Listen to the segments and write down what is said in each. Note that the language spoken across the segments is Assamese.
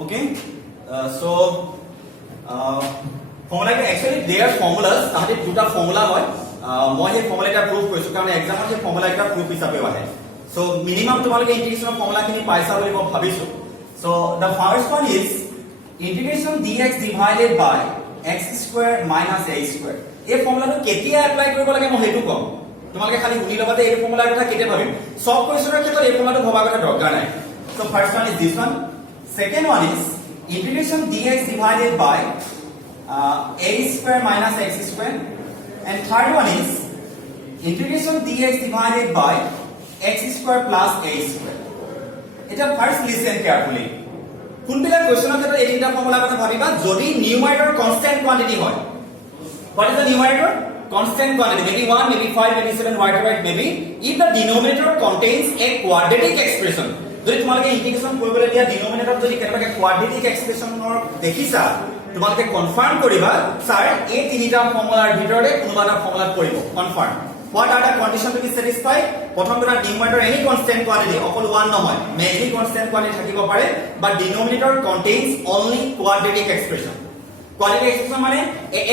Okay, so formula actually they are formulas. তাহলে দুটা ফৰ্মুলা হয় মই এই ফৰ্মুলাটা প্ৰুফ কৰিছো কাৰণ এক্সামত এই ফৰ্মুলা এটা প্ৰুফ হিচাপে আহে সো মিনিমাম তোমালোকে ইন্টিগ্ৰেশনৰ ফর্মুলা খিনি পাইছা বুলি মই ভাবিছো so the first one is integration dx divided by x square minus a square এই ফর্মুলাটো কেতিয়া এপ্লাই কৰিব লাগে মই হেতু কম তোমালোকে খালি শুনি লবাতে এই ফৰ্মুলাৰ কথা কেতিয়া ভাবিম সব কোৱেশ্চনৰ ক্ষেত্ৰত এই ফৰ্মুলাটো ভবা কথা দৰকাৰ নাই so first one is this one second one is integration dx divided by a square minus x square and third one is integration dx divided by x square plus a square এটা first listen carefully কোনবিলা কোৱেশ্চনৰ ক্ষেত্ৰত এই তিনটা ফৰ্মুলা কথা ভাবিবা যদি নিউমাৰেটৰ কনস্ট্যান্ট কোয়ান্টিটি হয় what is the numerator constant quantity maybe 1 maybe 5 maybe 7 whatever it may be if the denominator contains a quadratic expression যদি তোমালোকে ইন্টিগ্ৰেশন কৰিবলৈ দিয়া ডিনোমিনেটৰ যদি কেনেবাকে কোয়াড্ৰেটিক এক্সপ্ৰেছনৰ দেখিছা তোমালোকে কনফাৰ্ম কৰিবা স্যাৰ এই তিনিটা ফৰ্মুলাৰ ভিতৰতে কোনোবা এটা ফৰ্মুলাত পৰিব confirm what are the condition to be satisfied প্ৰথম কথা numerator any constant quantity অকল 1 নহয় many constant quantity থাকিব পাৰে but denominator contains only quadratic expression quadratic expression মানে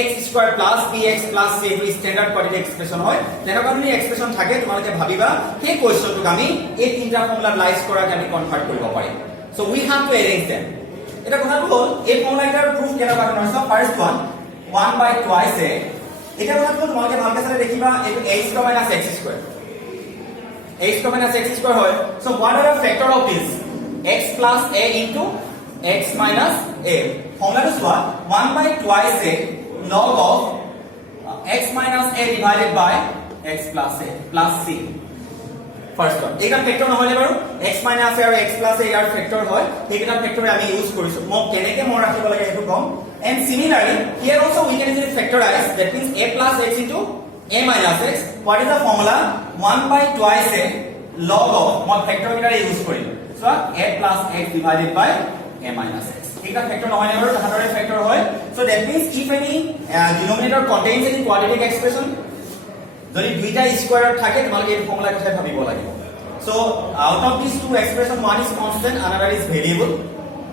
ax square plus bx plus c এই স্ট্যান্ডার্ড quadratic expression হয় তেনেকুৱা যদি এক্সপ্ৰেছন থাকে তোমালোকে ভাবিবা সেই কোৱেশ্চনটোক আমি এই তিনটা ফৰ্মুলা লাইজ কৰাকে আমি কনভাৰ্ট কৰিব পাৰিম so we have to arrange them এটা কথা হ'ল এই ফৰ্মুলাটাৰ প্ৰুফ কেনেকুৱা ধৰণৰ আছে first one 1 by twice a এটা কথা হ'ল তোমালোকে ভালকৈ চালে দেখিবা এইটো a square minus x square a square minus x square হয় so what are the factor of this x plus a into x minus a formula is what 1 by twice a log of x minus a divided by x plus a plus c first one একা ফ্যাক্টর নহলে বাৰু x minus a আৰু x plus a year factor হয় এইকেইটা ফ্যাক্টৰে আমি ইউজ কৰিছো মই কেনেকে মই ৰাখিব লাগে এটো কম and similarly here also we can easily factorize that means a plus x into a minus x what is the formula 1 by twice a log of মই ফ্যাক্টর কেইটা ইউজ কৰিম so a plus x divided by a minus x এটা ফ্যাক্টর নহয় বাৰু তাহাঁতৰে ফ্যাক্টর হয় so that means if any denominator contains any quadratic expression যদি দুইটা স্কয়ার থাকে তোমালোকে এই ফর্মুলা কথা ভাবিব লাগিব so out of these two expression one is constant another is variable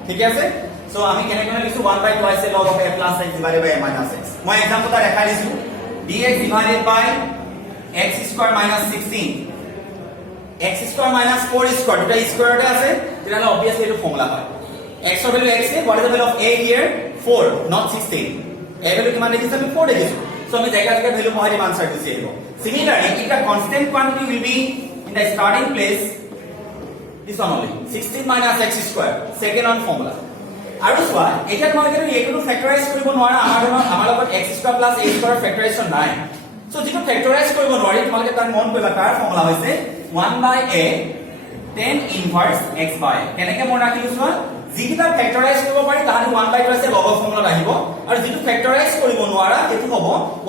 ঠিক আছে so আমি কেনেকৈ লিখছো 1 by twice a log of a plus x divided by a minus x মই एग्जांपल এটা দেখাই দিছো dx divided by x square minus 16 x square minus 4 square দুটা স্কয়ারতে আছে তেতিয়াহলে obviously এটো ফর্মুলা হয় x of value x what is the value of a here 4 not 16 a value কিমান দেখিছো আমি 4 দেখিছো so আমি জায়গা জায়গা ভ্যালু মহারি আনসার দিছি এটো similarly if the constant quantity will be in the starting place this one only 16 minus x square second on formula আৰু সোৱা এটা তোমালোকে এইটো ফ্যাক্টৰাইজ কৰিব নোৱাৰা আমাৰ লগত x square plus a square ফ্যাক্টৰাইজেশ্যন নাই so যেটো ফ্যাক্টৰাইজ কৰিব নোৱাৰি তোমালোকে তাৰ মন কৰিবা তাৰ ফৰ্মুলা হৈছে 1 by a tan inverse x by কেনেকে মন ৰাখিছো সোৱা যিটা ফ্যাক্টৰাইজ কৰিব পাৰি তাহানি 1 by twice লগ ফৰ্মুলা আহিব আৰু যেটো ফ্যাক্টৰাইজ কৰিব নোৱাৰা এটো হ'ব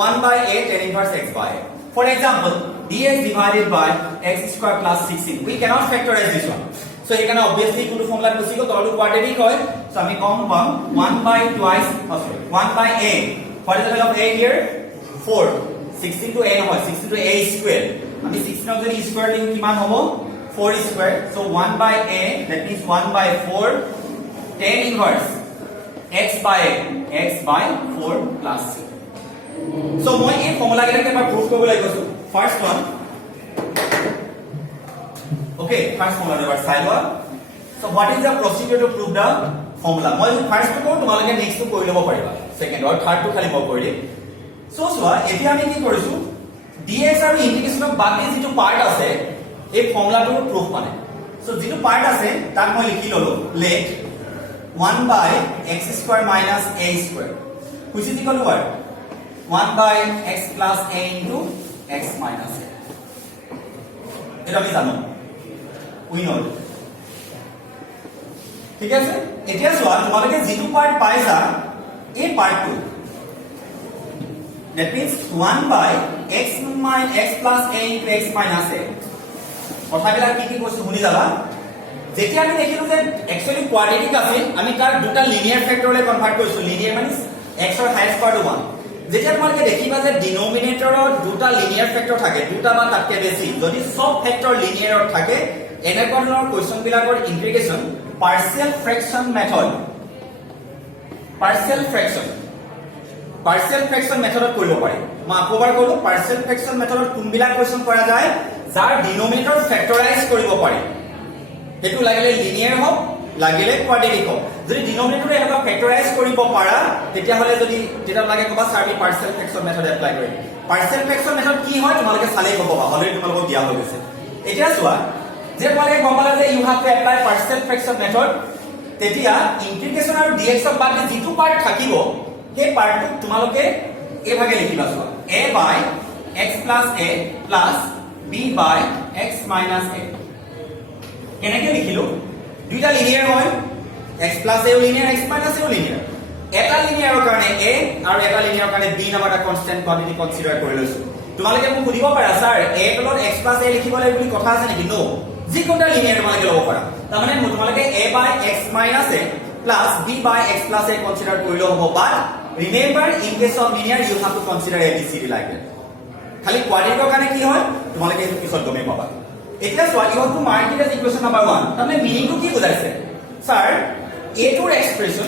1 by a tan inverse x by for example dx divided by x square plus 16 we cannot factorize this one so এখানে obviously কোন ফর্মুলা গুছি গো তলটো কোয়াড্রেটিক হয় so আমি কম পাম 1 by twice 1 by a what is the value of a here 4 16 to a হয় 16 to a square আমি 16 অফ যদি স্কয়ার লিখো কিমান হ'ব 4 square so 1 by a that means 1 by 4 tan inverse x by 4 plus c so মই এই ফর্মুলা কেইটা এবাৰ প্ৰুফ কৰিব লাগিব first one okay first formula এবাৰ চাই লোৱা so what is the procedure to prove the formula মই first to কওঁ তোমালোকে next to কৰি ল'ব পাৰিবা second আৰু third to খালি মই কৰি দিম so চোৱা এতিয়া আমি কি কৰিছো dx আৰু ইন্টিগ্ৰেশনৰ বাকি যেটো পাৰ্ট আছে এই ফৰ্মুলাটোৰ প্ৰুফ মানে so যেটো পাৰ্ট আছে তাক মই লিখি ললো let 1 by x square minus a square which is equal to what 1 by x plus a into x minus a এটা আমি জানো we know ঠিক আছে এতিয়া সোৱা তোমালোকে যেটো পাৰ্ট পাইছা এই পাৰ্টটো that means 1 by x plus a into x minus a কথাবিলাক কি কি কৈছো শুনি যাবা যেতিয়া আমি দেখিলো যে একচুয়ালি কোয়াড্রেটিক আছে আমি তাৰ দুটা লিনিয়াৰ ফ্যাক্টৰলৈ কনভাৰ্ট কৰিছো লিনিয়াৰ মানে x ৰ হাইয়েস্ট পাৱাৰ 1 যেতিয়া তোমালোকে দেখিবা যে ডিনোমিনেটৰত দুটা লিনিয়াৰ ফ্যাক্টৰ থাকে দুটা বা তাতকৈ বেছি যদি সব ফ্যাক্টৰ লিনিয়াৰত থাকে এনেকুৱা ধৰণৰ কোৱেশ্চন বিলাকৰ ইন্টিগ্ৰেশন পাৰ্শিয়াল ফ্ৰেকশন মেথড পাৰ্চিয়েল ফ্ৰেকচন মেথডত কৰিব পাৰি মই আকবাৰ কলো পাৰ্চিয়েল ফ্ৰেকচন মেথডত কোনবিলাক কোৱেশ্চন কৰা যায় যাৰ ডিনোমিনেটৰ ফেক্টৰাইজ কৰিব পাৰি হেতু লাগিলে লিনিয়াৰ হওক লাগিলে কোৱাড্ৰেটিক হওক যদি ডিনোমিনেটৰ এনেকুৱা ফেক্টৰাইজ কৰিব পাৰা তেতিয়া হলে যদি যেটা লাগে কবা সাৰ্ভি পাৰ্চিয়েল ফ্ৰেকচন মেথড এপ্লাই কৰি পাৰ্চিয়েল ফ্ৰেকচন মেথড কি হয় তোমালোকে চালে ক'ব বা অলৰেডি তোমালোকক দিয়া হৈ গৈছে এতিয়া চোৱা যে তোমালোকে গম পালা যে you have to apply partial fraction method তেতিয়া ইন্টিগ্ৰেশন আৰু dx অফ বাদ যিটো পাৰ্ট থাকিব সেই পাৰ্টটো তোমালোকে এই ভাগে লিখিবা চোৱা a by x plus a plus b by x minus a কেনেকৈ লিখিলো দুইটা লিনিয়াৰ হয় x plus a linear x minus a linear এটা লিনিয়াৰৰ কাৰণে a আৰু এটা লিনিয়াৰৰ কাৰণে b নামৰ এটা কনস্ট্যান্ট কোৱান্টিটি কনসিডাৰ কৰি লৈছো তোমালোকে মোক সুধিব পাৰা স্যাৰ a তলত x plus a লিখিব লাগিব বুলি কথা আছে নেকি নো যিকোটা লিনিয়াৰ তোমালোকে ল'ব পাৰা তাৰ মানে তোমালোকে a by x minus a plus b by x plus a consider কৰিলে হ'ব but remember in case of linear you have to consider a b c d like that খালি কোৱাড্ৰেটিকৰ কাৰণে কি হয় তোমালোকে এইটো পিছত গমেই পাবা এতিয়া চোৱা you have to mark it as equation number 1 তাৰমানে মিনিংটো কি বুজাইছে স্যাৰ a টোৰ এক্সপ্ৰেছন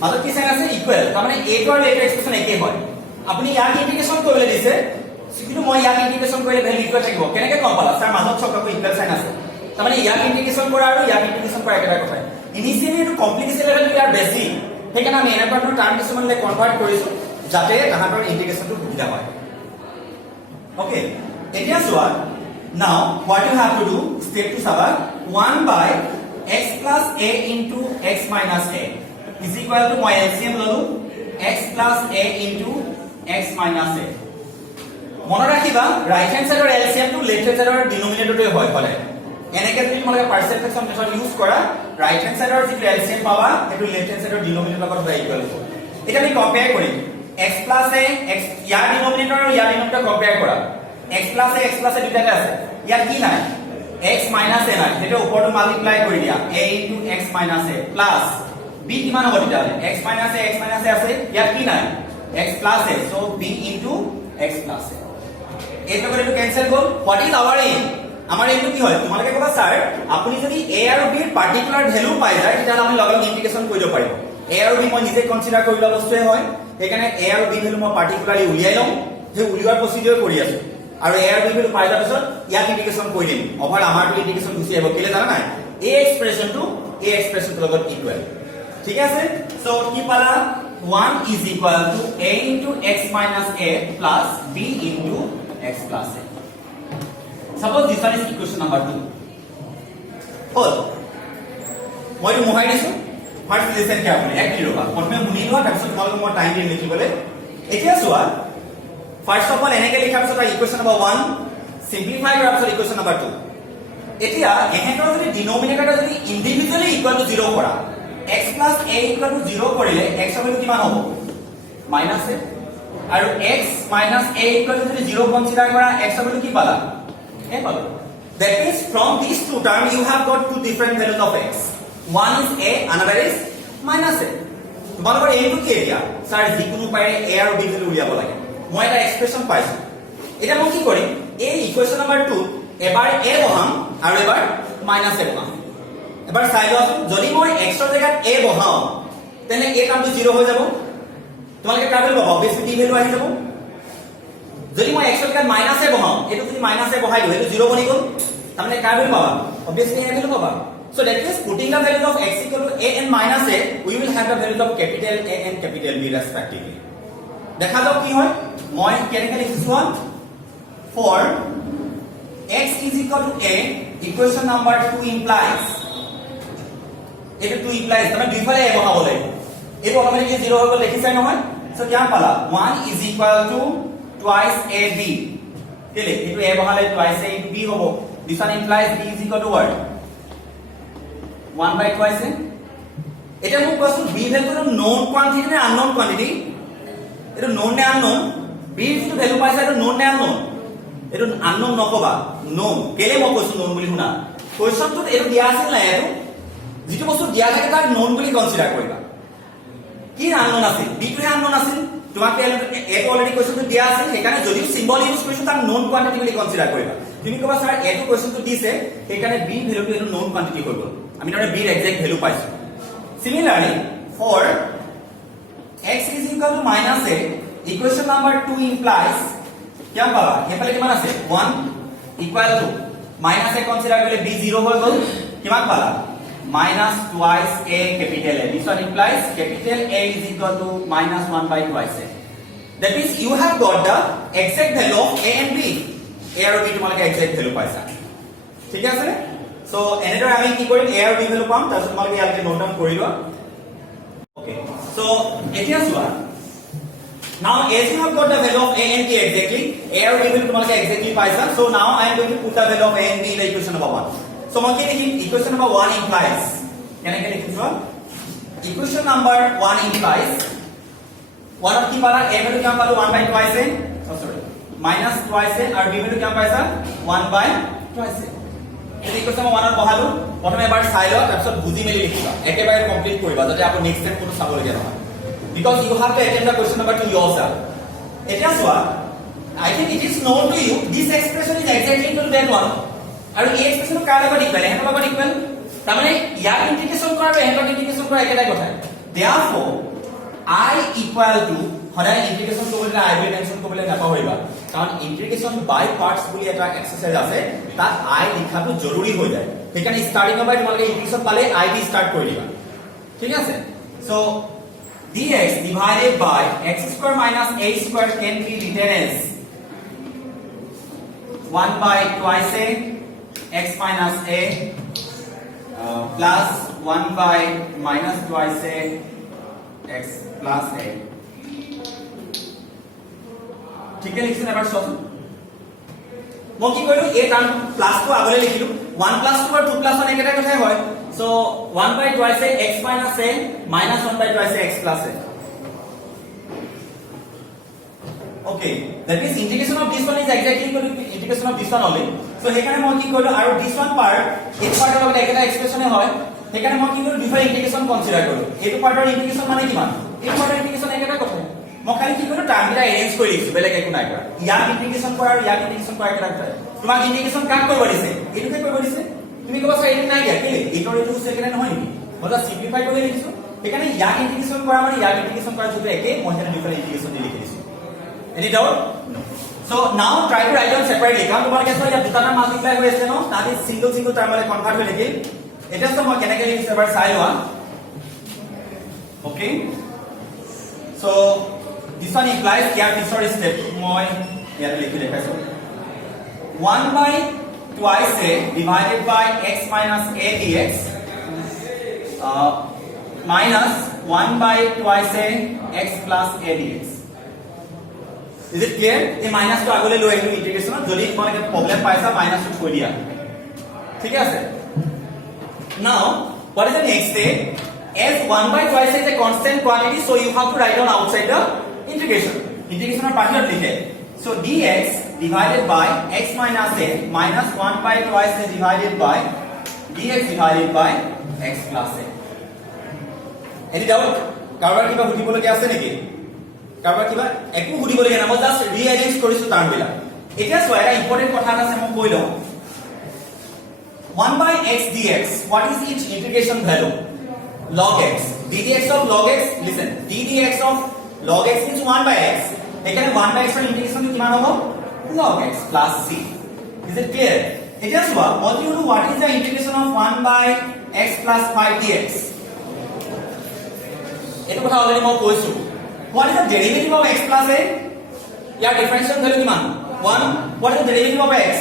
মাজত কি চাইন আছে ইকুৱেল তাৰমানে a টো আৰু a টোৰ এক্সপ্ৰেছন একে হয় আপুনি ইয়াক ইন্টিগ্ৰেশ্যন কৰিলে দিছে কিন্তু মই ইয়াক ইন্টিগ্ৰেশ্যন কৰিলে ভ্যালু ইকুৱেল থাকিব কেনেকৈ গম পালা স্যাৰ মাজত চককৈ ইকুৱেল চাইন আছে তাৰমানে ইয়াক ইন্টিগ্ৰেশ্যন কৰা আৰু ইয়াক ইন্টিগ্ৰেশ্যন কৰা একেটা কথা ইনিচিয়েলি এইটো কমপ্লিকেশ্যন লেভেলটো ইয়াৰ বেছি সেইকাৰণে আমি এনেকুৱা ধৰণৰ টাৰ্ম কিছুমানলে কনভাৰ্ট কৰিছো যাতে তাহাঁতৰ ইন্টিগ্ৰেশ্যনটো সুবিধা হয় ওকে এতিয়া চোৱা now what you have to do step to saba 1 by x plus a into x minus a is equal to my LCM ললো x plus a into x minus a মনত ৰাখিবা ৰাইট হ্যান্ড সাইডৰ LCM টো লেফট হ্যান্ড সাইডৰ ডিনোমিনেটৰটো হয় ফলে এনেকৈ যদি তোমালোকে পাৰ্চিয়েল ফ্ৰেকচন মেথড ইউজ কৰা ৰাইট হ্যান্ড সাইডৰ যিটো LCM পাবা সেইটো লেফট হ্যান্ড সাইডৰ ডিনোমিনেটৰ লগত হয় ইকুৱেল হ'ব এটা আমি কম্পেয়াৰ কৰিম x plus a x ইয়াৰ ডিনোমিনেটৰ আৰু ইয়াৰ ডিনোমিনেটৰ কম্পেয়াৰ কৰা x plus a দুটাতে আছে ইয়াত কি নাই x minus a নাই এটা ওপৰটো মাল্টিপ্লাই কৰি দিয়া a into x minus a plus b কিমান হ'ব তেতিয়ালে x minus a আছে ইয়াত কি নাই x plus a so b into x plus a এইটো কৰি এইটো ক্যান্সেল গ'ল হোৱাট ইজ আৱাৰ এম আমাৰ এইটো কি হয় তোমালোকে ক'বা স্যাৰ আপুনি যদি a আৰু b ৰ পাৰ্টিকুলাৰ ভ্যালু পাই যায় তেতিয়া আমি লগালগ ইন্টিগ্ৰেশ্যন কৰি দিব পাৰিম a আৰু b মই নিজে কনসিডাৰ কৰি লোৱা বস্তুৱে হয় সেইকাৰণে a আৰু b ভ্যালু মই পাৰ্টিকুলাৰলি উলিয়াই লম যে উলিওৱাৰ প্ৰচিডিউৰ কৰি আছো আৰু a আৰু b ভ্যালু পাই যোৱাৰ পিছত ইয়াক ইন্টিগ্ৰেশ্যন কৰি দিম অভাৰ আমাৰটো ইন্টিগ্ৰেশ্যন গুচি আহিব কেলে জানা নাই a এক্সপ্ৰেছনটো লগত ইকুৱেল ঠিক আছে সো কি পালা 1 is equal to a into x minus a plus b into x plus a suppose this one is equation number 2 হল মই মোহাই দিছো ফাৰ্স্ট লিসেন কেয়াৰফুলি এক মিনিট ৰবা প্ৰথমে শুনি লোৱা তাৰপিছত তোমালোকক মই টাইম দিম লিখিবলৈ এতিয়া চোৱা ফাৰ্স্ট অফ অল এনেকৈ লিখাৰ পিছত ইকুৱেশ্যন নম্বৰ 1 সিম্পলিফাই কৰাৰ পিছত ইকুৱেশ্যন নম্বৰ 2 এতিয়া এহেতৰ যদি ডিনোমিনেটৰটা যদি ইন্ডিভিজুৱেলি ইকুৱেল টু 0 কৰা x plus a equal to 0 কৰিলে x হ'ব কিমান হ'ব মাইনাস a আৰু x minus a equal to যদি 0 কনসিডাৰ কৰা x হ'ব কি পালা a পালা that means from these two terms you have got two different values of x one is a another is minus a তোমালোকৰ এইটো কি এতিয়া স্যাৰ যিকোনো পায় a আৰু b ভ্যালু উলিয়াব লাগে মই এটা এক্সপ্ৰেছন পাইছো এটা মই কি কৰিম এই ইকুৱেশ্যন নম্বৰ 2 এবাৰ a বহাম আৰু এবাৰ মাইনাস a বহাম এবাৰ চাই লোৱাচোন যদি মই x ৰ জায়গাত a বহাও তেনে a কামটো 0 হৈ যাব তোমালোকে কাবেল পাবা অবভিয়াসলি কি ভ্যালু আহি যাব যদি মই x ৰ জায়গাত মাইনাস a বহাও এটো যদি মাইনাস a বহাই দিও এটো 0 বনি গল তাৰমানে কাবেল পাবা অবভিয়াসলি a ভ্যালু পাবা so that means putting the value of x equal to a and minus a we will have the value of capital A and capital B respectively দেখা যাও কি হয় মই কেনেকৈ লিখিছো for x is equal to a equation number 2 implies এটা 2 implies মানে দুইফালে a বহাব লাগিব এই বহাবলে কি 0 হৈ গল দেখিছাই নহয় সো কি পালা 1 is equal to twice ab কেলে এটো a বহালে twice a into b হ'ব this one implies b is equal to what 1 by twice a এটা মোক কোৱাচোন b ভ্যালুটো known quantity নে unknown quantity এটা known নে unknown b যিটো ভ্যালু পাইছে এটা known নে unknown এটা unknown নকবা known কেলে মই কৈছো known বুলি শুনা কোৱেশ্চনটোত এটো দিয়া আছিল না এটো যিটো বস্তু দিয়া থাকে তাক known বুলি কনসিডাৰ কৰিবা কি unknown আছিল b টো unknown আছিল তোমাকে এটো অলৰেডি কোৱেশ্চনটো দিয়া আছিল সেইকাৰণে যদি সিম্বল ইউজ কৰিছো তাক known quantity বুলি কনসিডাৰ কৰিবা তুমি কবা স্যাৰ এটো কোৱেশ্চনটো দিছে সেইকাৰণে b ভ্যালুটো এটো known quantity হৈ গল আমি তাৰে b এৰ এক্সাক্ট ভ্যালু পাইছো সিমিলাৰলি for ইকুৱেশ্যন নাম্বাৰ 2 ইমপ্লাইজ কিমান পাবা এফালে কিমান আছে 1 equal to minus a consider কৰিলে b 0 হৈ গ'ল কিমান পালা minus twice a capital A. This one implies capital A is equal to minus 1 by twice A. That means you have got the exact value of A and B. A আৰু B তোমালোকে exact value পাইছা ঠিক আছে নে সো এনেদৰে আমি কি কৰিম A আৰু B value পাম তাৰপিছত তোমালোকে ইয়াতে নোট ডাউন কৰি লোৱা ওকে সো এতিয়া চোৱা now as you have got the value of A and B exactly A আৰু B value তোমালোকে exactly পাইছা so now I am going to put the value of A and B in the equation number 1 so মই কি লিখিম equation number 1 implies কেনেকৈ লিখিছো equation number 1 implies 1 of কি পালা A value কিমান পালো 1 by twice A sorry minus twice A আৰু B value কিমান পাইছা 1 by twice A এই equation number 1 ত বহালো প্ৰথমে এবাৰ চাই লও তাৰপিছত বুজি মেলি লিখিবা একেবাৰে কমপ্লিট কৰিবা যাতে আপু নেক্সট টাইম কোনো চাব লগা নহয় because you have to attempt the question number 2 yourself এতিয়া চোৱা I think it is known to you this expression is exactly equal to that one আৰু এই এক্সপ্ৰেছন কাৰ লগত ইকুৱেল এহেতৰ লগত ইকুৱেল তাৰ মানে ইয়াক ইন্টিগ্ৰেচন কৰা আৰু এহেতৰ ইন্টিগ্ৰেচন কৰা একেটাই কথা therefore I equal to সদায় ইন্টিগ্ৰেচন কৰিবলৈ I will মেনশন কৰিবলৈ নাপাহৰিবা কাৰণ ইন্টিগ্ৰেচন বাই পাৰ্টস বুলি এটা এক্সাৰসাইজ আছে তাত I লিখাটো জৰুৰী হৈ যায় সেইকাৰণে ষ্টাৰ্টিং পৰা তোমালোকে ইন্টিগ্ৰেচন পালে I দি ষ্টাৰ্ট কৰি দিবা ঠিক আছে so dx divided by x square minus a square can be written as 1 by twice a x minus a plus 1 by minus twice a x plus a ঠিক আছে লিখছেন এবাৰ সব মই কি কৰিলো a টার্ম প্লাস তো আগলে লিখিলো 1 plus 2 আর 2 plus 1 একেটা কথাই হয় so 1 by twice a x minus a minus 1 by twice a x plus a okay that means integration of this one is exactly equal to integration of this one only so হেকানে মই কি কৰিলো আৰু this one part এই পাৰ্টৰ লগত একেটা এক্সপ্ৰেছনে হয় হেকানে মই কি কৰিলো ডিফাৰেন্ট ইন্টিগ্ৰেশন কনসিডাৰ কৰিলো এইটো পাৰ্টৰ ইন্টিগ্ৰেশন মানে কিমান এই পাৰ্টৰ ইন্টিগ্ৰেশন একেটা কথা মই খালি কি কৰিলো টাৰ্মটা এৰেঞ্জ কৰি লিখিছো বেলেগ একো নাই কৰা ইয়াক ইন্টিগ্ৰেশন কৰা আৰু ইয়াক ইন্টিগ্ৰেশন কৰা একেটা কথা তোমাক ইন্টিগ্ৰেশন কাক কৰিব দিছে এইটোকে কৰিব দিছে তুমি কবা স্যাৰ এইটো নাই দিয়া কেলে এইটোৰ এইটো সেকেন্ড নহয় নেকি মই এটা সিম্পলিফাই কৰি লিখিছো হেকানে ইয়াক ইন্টিগ্ৰেশন কৰা মানে ইয়াক ইন্টিগ্ৰেশন কৰা যেটো একে মই হেনে ডিফারেন্ট ইন্টিগ্রেশন দি লিখিছো any doubt no so now try to write down separately কাৰণ তোমাৰ কেছৰ ইয়াত দুটা মাল্টিপ্লাই হৈ আছে ন তাতে সিঙ্গল টাৰ্মলে কনভাৰ্ট হৈ থাকিল এটা তো মই কেনেকৈ লিখিছো এবাৰ চাই লোৱা okay so this one implies here this is step মই ইয়াত লিখি দেখাইছো 1 by twice a divided by x minus a dx minus 1 by twice a x plus a dx is it clear এই মাইনাস তো আগলে লৈ আহিলো ইন্টিগ্রেশনত যদি তোমালোকে প্রবলেম পাইছা মাইনাস তো থৈ দিয়া ঠিক আছে now what is the next step as 1 by twice is a constant quantity so you have to write down outside the integration integration বাহিৰত লিখে so dx divided by x minus a minus 1 by twice a divided by dx divided by x plus a any doubt কাৰোবাৰ কিবা সুধিবলগীয়া আছে নেকি কাৰোবাৰ কিবা একো সুধিবলগীয়া নাই মই জাস্ট ৰিএৰেঞ্জ কৰিছো টাৰ্মবিলাক এতিয়া চোৱা এটা ইম্পৰ্টেন্ট কথা আছে মই কৈ লওঁ 1 by x dx what is its integration value log x ddx of log x listen ddx of log x means 1 by x এখানে 1 by x এর ইন্টিগ্রেশন কিমান হ'ব log x plus c is it clear এতিয়া চোৱা what you know what is the integration of 1 by x plus 5 dx এটো কথা অলৰেডি মই কৈছো what is the derivative of x plus a year differential value কিমান 1 what is the derivative of x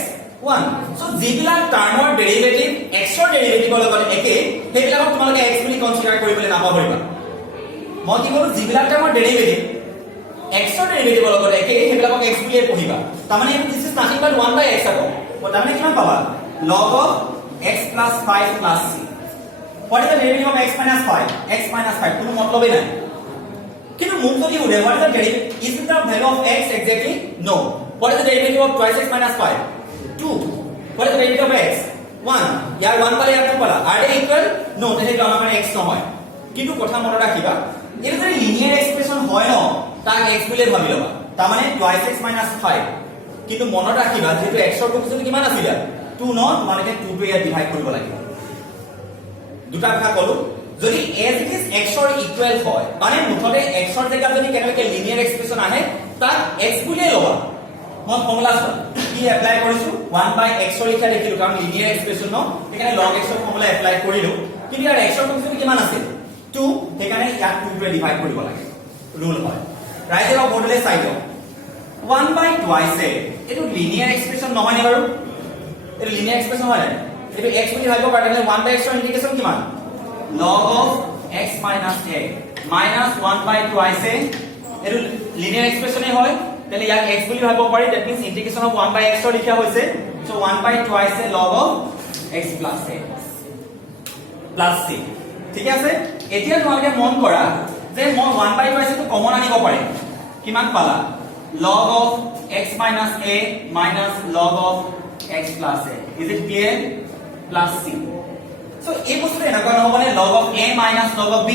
1 so যিবিলাক টাৰ্মৰ ডেৰিভেটিভ x ৰ ডেৰিভেটিভৰ লগত একে সেইবিলাকক তোমালোকে x বুলি কনসিডাৰ কৰিবলৈ নাপাহৰিবা মই কি কৰো যিবিলাক টাৰ্মৰ ডেৰিভেটিভ x ৰ ডেৰিভেটিভৰ লগত একে সেইবিলাকক x বুলি পঢ়িবা তাৰমানে this is nothing but 1 by x হ'ব তাৰমানে কিমান পাবা log of x plus 5 plus c what is the derivative of x minus 5 x minus 5 কোনো মতলবেই নাই কিন্তু মুখ যদি উঠে what is the derivative is the value of x exactly no what is the derivative of twice x minus 5 2 what is the derivative of x 1 ইয়াৰ 1 পালে ইয়াৰ 2 পালা are they equal no তেনেহলে আমাৰ x নহয় কিন্তু কথা মনত ৰাখিবা এটা যদি লিনিয়াৰ এক্সপ্ৰেছন হয় ন তাক x বুলি ভাবি লবা তাৰ মানে twice x minus 5 কিন্তু মনত ৰাখিবা যেটো x ৰ টুকু কিমান আছিল 2 ন তোমালোকে 2 টো ইয়াত ডিভাইড কৰিব লাগিব দুটা কথা কলো যদি as it is x or equal হয় মানে মুঠতে x ৰ জায়গা যদি কেনেকৈ লিনিয়াৰ এক্সপ্ৰেছন আহে তাক x বুলিয়ে লবা মই ফৰ্মুলা কি এপ্লাই কৰিছো 1/x লিখা দেখিলো কাৰণ লিনিয়াৰ এক্সপ্ৰেছন ন এখানে log x ৰ ফৰ্মুলা এপ্লাই কৰিলো কিন্তু ইয়াৰ x ৰ ফাংচন কিমান আছে 2 সেইকাৰণে ইয়াক 2 ৰে ডিভাইড কৰিব লাগে ৰুল হয় ৰাইট এৰ বৰ্ডলে চাই দিও 1/2 এটো লিনিয়াৰ এক্সপ্ৰেছন নহয় নে বাৰু এটো লিনিয়াৰ এক্সপ্ৰেছন হয় এটো x বুলি ভাবিব পাৰে মানে 1/x ৰ ইন্টিগ্ৰেশন কিমান log of x minus a minus 1/2 এটো লিনিয়াৰ এক্সপ্ৰেছনে হয় তেনে ইয়াক x বুলি ভাবিব পাৰি দ্যাট মিন্স ইন্টিগ্ৰেশন অফ 1/x ৰ লিখা হৈছে so 1/2 log of x plus a plus c ঠিক আছে এতিয়া তোমালোকে মন কৰা যে মই 1/2 টো কমন আনিব পাৰিম কিমান পালা log of x minus a minus log of x plus a is it clear plus c so এই বস্তুটো এনেকুৱা নহব মানে log of a minus log of b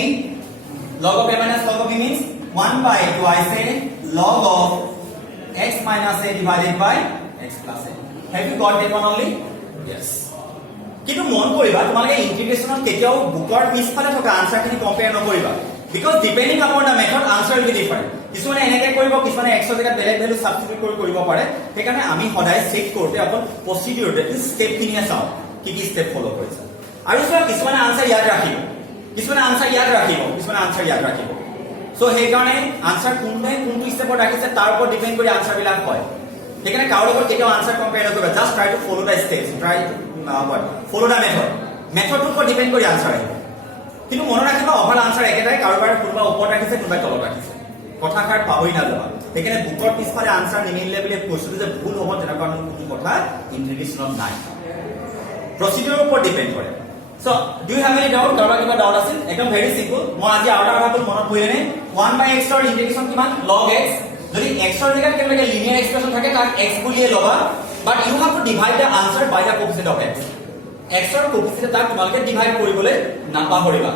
log of a minus log of b means 1/2 log of x minus a divided by x plus a have you got that one only yes কিন্তু মন কৰিবা তোমালোকে ইন্টিগ্ৰেশনত কেতিয়াও বুকৰ পিছফালে থকা আনসাৰখিনি কম্পেয়াৰ নকৰিবা because depending upon the method answer will be different কিছুমানে এনেকে কৰিব কিছুমানে x ৰ জেগাত বেলেগ ভ্যালু সাবস্টিটিউট কৰিব পাৰে সেইকাৰণে আমি সদায় চেক কৰোতে অকল প্ৰসিডিউৰ এই স্টেপ খিনি চাও কি কি স্টেপ ফলো কৰিছে আৰু কিছুমানে আনসাৰ ইয়াদ ৰাখিব কিছুমানে আনসাৰ ইয়াদ ৰাখিব সো সেইকাৰণে আনসাৰ কোনটো স্টেপত ৰাখিছে তাৰ ওপৰত ডিপেন্ড কৰি আনসাৰ বিলাক হয় সেইকাৰণে কাৰো লগত কেতিয়াও আনসাৰ কম্পেয়াৰ নকৰিবা just try to follow da steps try to follow দা মেথডৰ ওপৰত ডিপেন্ড কৰি আনসাৰ আহিব কিন্তু মনত ৰাখিবা অভাৰ আনসাৰ একেটাই কাৰোবাৰ কোনোবা ওপৰত ৰাখিছে কোনোবা তলত ৰাখিছে কথাষাৰ পাহৰি নাযাবা সেইকাৰণে বুকৰ পিছফালে আনসাৰ নিমিলিলে বুলি কৈছিলো যে ভুল হ'ব তেনেকুৱা কোনো কথা ইন্টিগ্ৰেশনত নাই প্ৰসিডিউৰৰ ওপৰত ডিপেন্ড কৰে so do you have any doubt কাৰোবাৰ কিবা ডাউট আছে একদম ভেৰি সিম্পল মই আজি আৰু এটা কথা মনত পৰিলে 1/x ৰ ইন্টিগ্ৰেশন কিমান log x যদি x ৰ জেগাত কেনেকৈ লিনিয়াৰ এক্সপ্ৰেছন থাকে তাক x বুলিয়ে ল'বা but you have to divide the answer by the coefficient of x x ৰ কোএফিচিয়েন্ট তাক তোমালোকে ডিভাইড কৰিবলৈ নাপাহৰিবা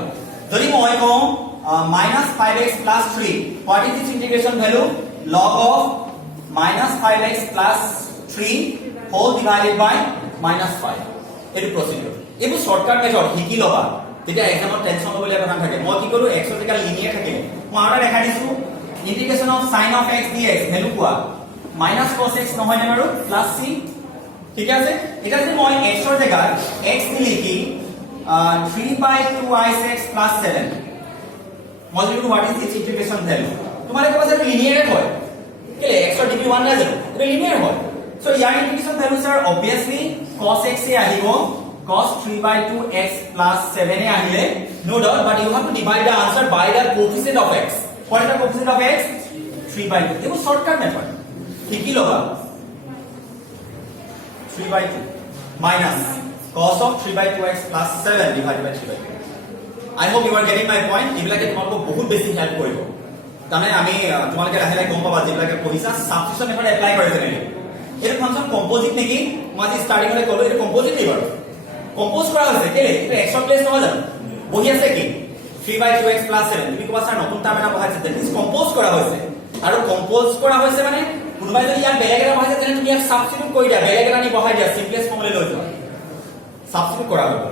যদি মই কওঁ -5x plus 3 what is its integration value log of -5x plus 3 whole divided by -5 এটো প্ৰসিডিউৰ এটো শর্টকাট মেথড হিকি লবা তেতিয়া এক্সামত টেনশন লবলৈ কথা থাকে মই কি কৰো x ৰ জেগাত লিনিয়াৰ থাকিলে মই আৰু দেখা দিছো integration of sin of x dx value কোৱা -cos x নহয় নে বাৰু প্লাস c ঠিক আছে এটা যদি মই x ৰ জেগাত x লিখি 3/2x plus 7 মই লিখো what is its integration value তোমাৰে কোৱা যে লিনিয়াৰ হয় কেলে x ৰ ডিগ্ৰী 1 না জানো এটা লিনিয়াৰ হয় সো ইয়াৰ ইন্টিগ্ৰেশন ভ্যালুস আর obviously cos x এ আহিব cos 3/2x plus 7 এ আহিলে no doubt but you have to divide the answer by the coefficient of x what is the coefficient of x 3/2 এটা শর্টকাট মেথড ঠিকই লবা 3/2 minus cos of 3/2x plus 7 divided by 3/2 I hope you are getting my point এবিলাকে তোমালোকক বহুত বেছি হেল্প কৰিব তানে আমি তোমালোকে লাহে লাহে গম পাবা যেবিলাকে পঢ়িছা সাবস্টিটিউশন মেথড এপ্লাই কৰিছে নেকি এৰ ফাংশন কম্পোজিট নেকি মই আজি স্টাৰ্টিং হলে কলো এটা কম্পোজিট নেকি বাৰু কম্পোজ কৰা হৈছে কেলে এটা x ৰ প্লেস নহয় জানো বহি আছে কি 3/2x plus 7 তুমি কোৱা স্যাৰ নতুন টাৰ্ম এটা বহাইছে দ্যাট ইজ কম্পোজ কৰা হৈছে আৰু কম্পোজ কৰা হৈছে মানে কোনোবাই যদি ইয়াত বেলেগ এটা বহাইছে তেনে তুমি ইয়াক সাবস্টিটিউট কৰি দিয়া বেলেগ এটা নি বহাই দিয়া সিম্পলেস্ট ফৰ্মুলা লৈ যোৱা সাবস্টিটিউট কৰা হ'ব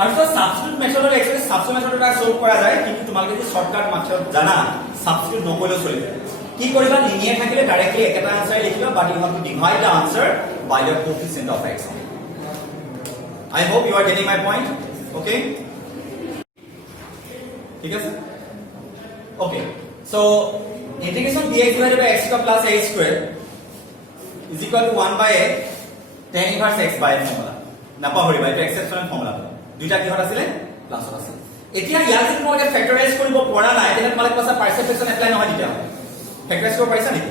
আৰু তো সাবস্টিটিউট মেথডৰ এক্সুৱেলি সাবস্টিটিউট মেথডটা সলভ কৰা যায় কিন্তু তোমালোকে যদি শৰ্টকাট মেথড জানা সাবস্টিটিউট নকৰিলেও চলি যায় কি কৰিবা লিনিয়াৰ থাকিলে ডাইৰেক্টলি একেটা আনসাৰ লিখিবা but you have to divide the answer by the coefficient of x I hope you are getting my point okay ঠিক আছে okay so integration dx divided by x square plus a square is equal to 1/a tan inverse x by formula নাপাহৰিবা এটা এক্সেপশনাল ফৰ্মুলা দুইটা কি হত আছিল প্লাসত আছিল এতিয়া ইয়াত যদি মই ফ্যাক্টৰাইজ কৰিব পৰা নাই তেনে তোমালোক পাছা পাৰ্সেপশন এপ্লাই নহয় তেতিয়া ফ্যাক্টৰাইজ কৰিব পাৰিছা নেকি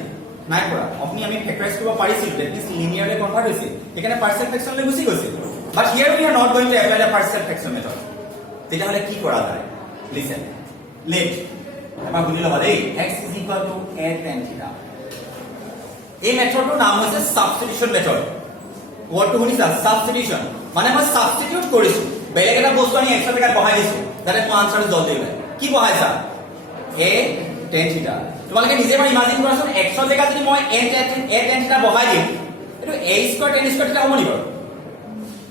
নাই কৰা আপনি আমি ফ্যাক্টৰাইজ কৰিব পাৰিছিল দ্যাট মিন্স লিনিয়াৰলি কনভাৰ্ট হৈছে এখানে পাৰ্সিয়াল ফ্যাকশনলৈ গুচি গৈছে but here we are not going to apply the partial fraction method তেতিয়া হলে কি কৰা যায় লিসেন লেট এবাৰ শুনি লবা দেই x is equal to a tan theta এই মেথডৰ নাম হৈছে সাবস্টিটিউশন মেথড ওয়াৰ্ড টু শুনিছা সাবস্টিটিউশন মানে মই সাবস্টিটিউট কৰিছো বেলেগ এটা বস্তু আনি x ৰ জেগাত বহাই দিছো যাতে মই আনসাৰ জলদি ওলাই কি বহাইছা a tan theta তোমালোকে নিজে মানে ইমাজিন কৰাচোন x ৰ জেগাত যদি মই a tan theta বহাই দিম এটো a square tan square theta হ'ব নিব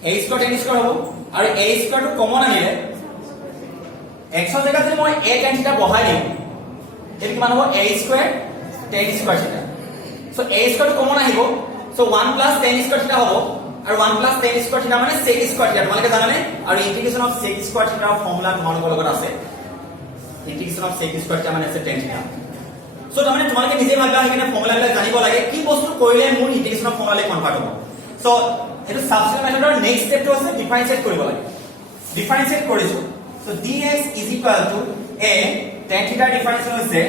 a স্কয়ার tan স্কয়ার হ'ব আৰু a স্কয়াৰ টো কমন আনিলে x ৰ জেগাত যদি মই a tan theta বহাই দিম এটো কিমান হ'ব a স্কয়ার tan স্কয়ার থিটা সো a স্কয়ার কমন আহিব সো 1 প্লাস tan স্কয়ার থিটা হ'ব আৰু 1 প্লাস tan স্কয়াৰ থিটা মানে sec স্কয়াৰ থিটা তোমালোকে জানানে আৰু ইন্টিগ্ৰেচন অফ sec স্কয়াৰ থিটাৰ ফৰ্মুলা তোমালোকৰ লগত আছে ইন্টিগ্ৰেচন অফ sec স্কয়াৰ থিটা মানে আছে tan থিটা সো তাৰমানে তোমালোকে নিজে ভাবিবা হেকিনে ফৰ্মুলাবিলাক জানিব লাগে কি বস্তু কৰিলে মোৰ ইন্টিগ্ৰেচন অফ ফৰ্মুলালে কনভাৰ্ট হ'ব সো এটো সাবস্টিটিউট মেথডৰ নেক্সট ষ্টেপটো আছে ডিফাৰেনশিয়েট কৰিব লাগে ডিফাৰেনশিয়েট কৰিছো so dx is equal to a tan থিটা ডিফাৰেনশিয়েট হৈছে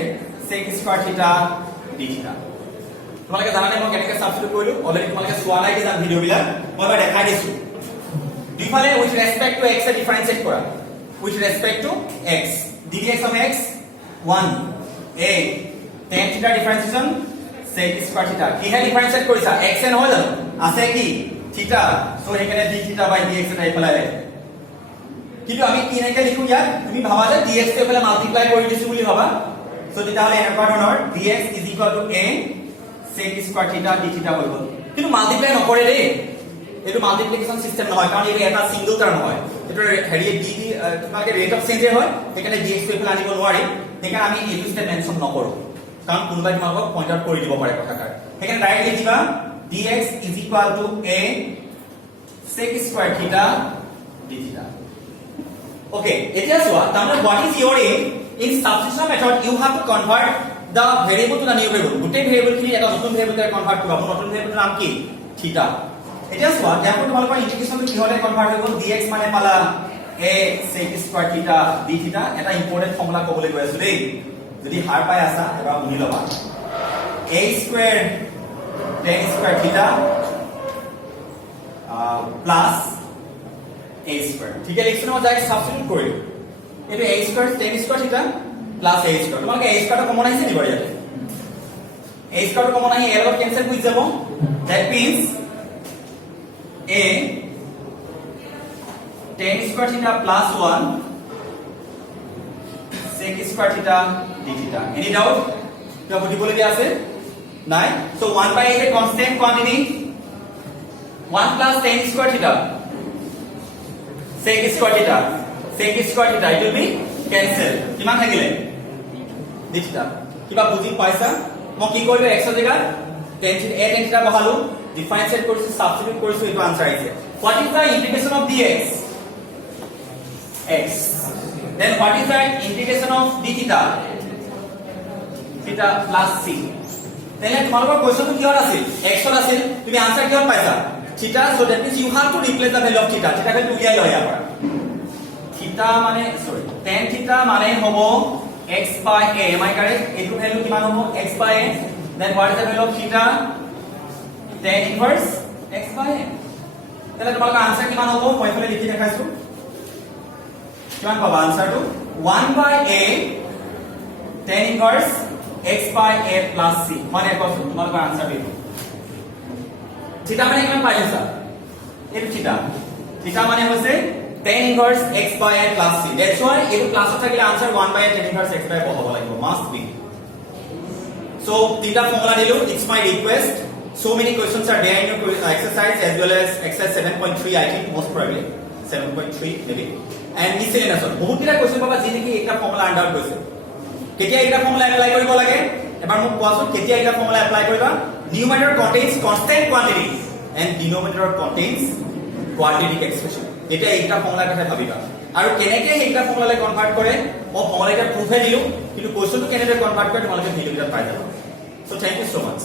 sec স্কয়াৰ থিটা d থিটা তোমালোকে জানানে মই কেনেকৈ সাবস্টিটিউট কৰিলো অলৰেডি তোমালোকে চোৱা নাই কিজান ভিডিও বিলাক মই এবাৰ দেখাই দিছো দুইফালে উইথ ৰেসপেক্ট টু x এ ডিফাৰেনশিয়েট কৰা with respect to x dx of x 1 a tan থিটা ডিফাৰেনশিয়েশন sec স্কয়াৰ থিটা কিহে ডিফাৰেনশিয়েট কৰিছা x এ নহয় জানো আছে কি থিটা সো হেকানে d থিটা বাই dx এটা ইফালে আহে কিন্তু আমি কি এনেকৈ লিখো ইয়াত তুমি ভাবা যে dx টো ইফালে মাল্টিপ্লাই কৰি দিছো বুলি ভাবা সো তেতিয়াহলে এনেকুৱা ধৰণৰ dx a sec square theta d থিটা হৈ গ'ল কিন্তু মাল্টিপ্লাই নকৰে দেই এটো মাল্টিপ্লিকেশন সিস্টেম নহয় কাৰণ এই এটা সিঙ্গল টাৰ্ম হয় এটো হেৰি d তোমালোকে ৰেট অফ চেঞ্জ হয় হেকানে dx টো ইফালে আনিব নোৱাৰি হেকানে আমি এইটো স্টেপ মেনশন নকৰো কাৰণ কোনবাই তোমালোকক পইন্ট আউট কৰি দিব পাৰে কথাকাৰ হেকানে ডাইৰেক্ট লিখিবা dx a sec square theta d theta okay এতিয়া চোৱা তাৰমানে what is your aim in substitution method you have to convert the variable to the new variable গোটেই ভেৰিয়েবল খিনি এটা নতুন ভেৰিয়েবলে কনভাৰ্ট কৰিব নতুন ভেৰিয়েবলৰ নাম কি থিটা এতিয়া চোৱা যেন তোমালোকৰ ইন্টিগ্ৰেচন কি হলে কনভাৰ্ট হৈ গ'ল dx মানে পালা a sec square theta d থিটা এটা ইম্পৰ্টেন্ট ফৰ্মুলা ক'বলৈ গৈ আছো দেই যদি হাৰ পাই আছা এবাৰ শুনি লবা a square tan square theta plus a square ঠিক আছে লিখছো মই ডাইৰেক্ট সাবস্টিটিউট কৰিলো এটো a square tan square theta plus a square তোমালোকে a স্কয়াৰটো কমন আহিছে নি বাৰু ইয়াতে a স্কয়ারটো কমন আহি a লগত কেনসেল হৈ যাব that means a tan square theta plus 1 sec square theta d theta any doubt কিবা বুজিবলগীয়া আছে নাই so 1 by a a constant quantity 1 plus tan square থিটা sec স্কয়ার থিটা it will be cancel কিমান থাকিলে d থিটা কিবা বুজি পাইছা মই কি কৰিলো x ৰ জায়গাত tan থিটা বহালো ডিফাৰেনশিয়েট কৰিছো সাবস্টিটিউট কৰিছো এটো আনসার আহিছে what is the integration of dx x then what is the integration of d theta theta plus c তেনে তোমালোকৰ কোৱেশ্চনটো কিহৰ আছিল x ৰ আছিল তুমি আনসাৰ কিহৰ পাইছা theta so that means you have to replace the value of theta theta কে উলিয়াই লয় ইয়াৰ পৰা theta মানে sorry tan theta মানে হ'ব x by a am I correct এটো ভ্যালু কিমান হ'ব x by a then what is the value of theta tan inverse x by a তেনে তোমালোকৰ আনসার কিমান হ'ব মই এফালে লিখি দেখাইছো কিমান পাবা আনসারটো 1 by a tan inverse x by a plus c মানে কৈছো তোমালোকৰ আনসার এইটো থিটা মানে কিমান পাইছা এইটো থিটা মানে হৈছে tan inverse x by a plus c that's why এইটো প্লাস থাকিলে answer 1 by a tan inverse x by a হ'ব লাগিব must be so theta formula দিলো it's my request so many questions are there in your exercise as well as exercise 7.3 I think most probably 7.3 maybe and miscellaneous বহুত কিটা কোৱেশ্চন পাবা যি নেকি এটা ফৰ্মুলা আন্ডাৰ আউট কৰিছে কেতিয়া এটা ফৰ্মুলা এপ্লাই কৰিব লাগে এবাৰ মোক কোৱাচোন কেতিয়া এটা ফৰ্মুলা এপ্লাই কৰিবা numerator contains constant quantity and denominator contains quadratic expression এটা একটা ফৰ্মুলাৰ কথা ভাবিবা আৰু কেনেকৈ এটা ফৰ্মুলালে কনভাৰ্ট কৰে মই ফৰ্মুলাটা প্ৰুফে দিলো কিন্তু কোৱেশ্চনটো কেনেকৈ কনভাৰ্ট কৰে তোমালোকে ভিডিঅ' ভিতৰত পাই যাবা so thank you so much